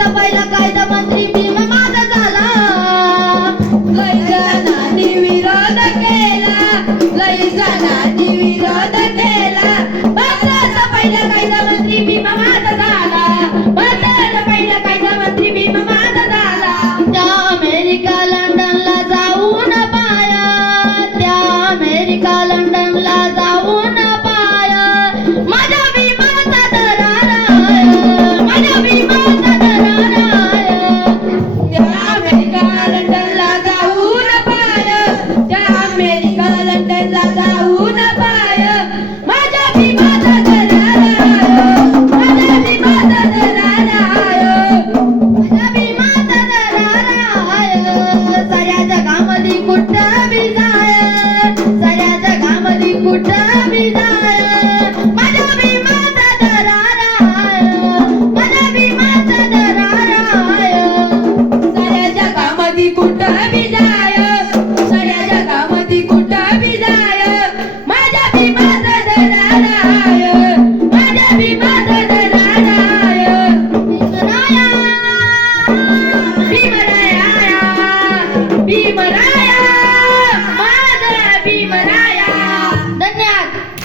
भारताचा पहिला कायदा